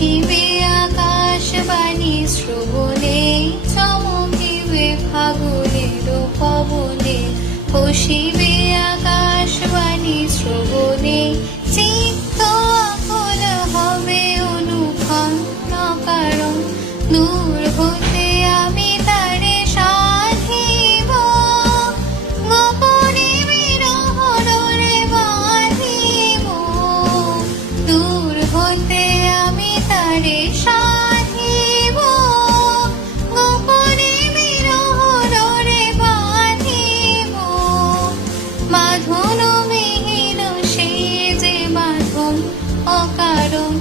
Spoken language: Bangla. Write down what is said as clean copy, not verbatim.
বসিবে আকাশবাণী শ্রবণে, চমকিবে ফাগুনের পবনে। বসিবে আকাশবাণী শ্রবণে, চিত্ত আকুল হবে অনুক্ষণ কারণ। দূর হতে আমি তারে সাধিব, গোপনে বিরহ ডোরে বাঁধিব। দূর হতে আমি তারে সাধিব, গোপনে বিরহ ডোরে বাঁধিব। বাঁধন বিহীন সেই যে বাঁধন অকারণ।